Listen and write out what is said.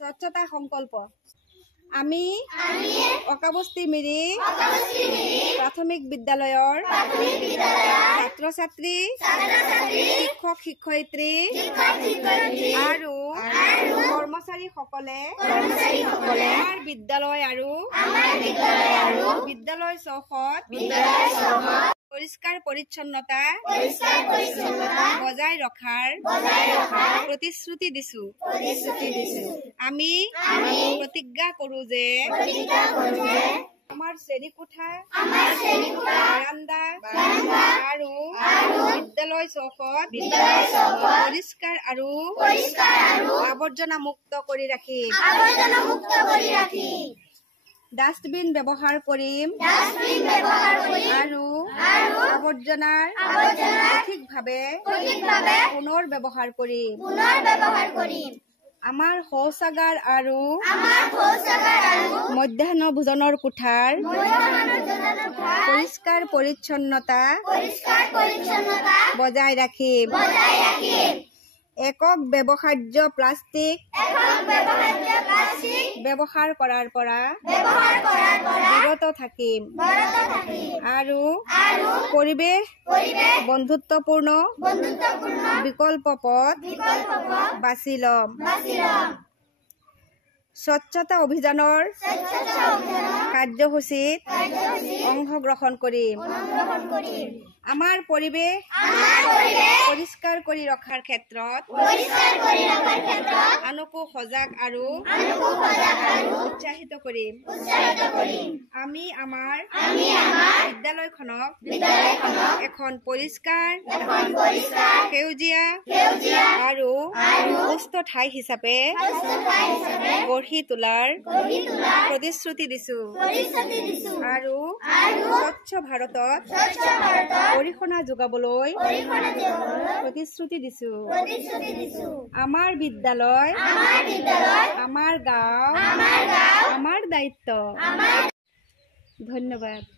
স্বচ্ছতা সংকল্প আমি অকাবস্তি মিৰি প্ৰাথমিক বিদ্যালয়ৰ ছাত্ৰ ছাত্ৰী শিক্ষক শিক্ষয়িত্ৰী আৰু কৰ্মচাৰীসকলে আমাৰ বিদ্যালয় আৰু বিদ্যালয় চৌহদ পৰিষ্কাৰ পৰিচ্ছন্নতা বজাই ৰখাৰ প্ৰতিশ্ৰুতি দিছো আমি প্ৰতিজ্ঞা কৰো যে আমাৰ শ্ৰেণীকোঠা বাৰান্দা আৰু বিদ্যালয় চৌহদ পৰিষ্কাৰ আৰু আৱৰ্জনা মুক্ত কৰি ৰাখিম ডাষ্টবিন ব্যৱহাৰ কৰিম আৰু আৱৰ্জনাৰ সঠিকভাৱে পুনৰ ব্যৱহাৰ কৰিম আমাৰ শৌচাগাৰ আৰু মধ্যাহ্ন ভোজনৰ কোঠাৰ পৰিষ্কাৰ পৰিচ্ছন্নতা বজাই ৰাখিম একক ব্যৱহাৰ্য প্লাষ্টিক ব্যৱহাৰ কৰাৰ পৰা বিৰত থাকিম আৰু পৰিৱেশ বন্ধুত্বপূৰ্ণ বিকল্প পথ বাছি ল'ম স্বচ্ছতা অভিযানৰ কাৰ্যসূচীত অংশগ্ৰহণ কৰিম আমাৰ পৰিৱেশ পৰিষ্কাৰ কৰি ৰখাৰ ক্ষেত্ৰত আনকো সজাগ আৰু উৎসাহিত কৰিম আমি আমাৰ বিদ্যালয়খনক এখন পৰিষ্কাৰ সেউজীয়া আৰু সুস্থ ঠাই হিচাপে গঢ়ি তোলাৰ প্ৰতিশ্ৰুতি দিছো আৰু স্বচ্ছ ভাৰতত অৰিহণা যোগাবলৈ প্ৰতিশ্ৰুতি দিছো আমাৰ বিদ্যালয় আমাৰ গাঁও আমাৰ দায়িত্ব ধন্যবাদ।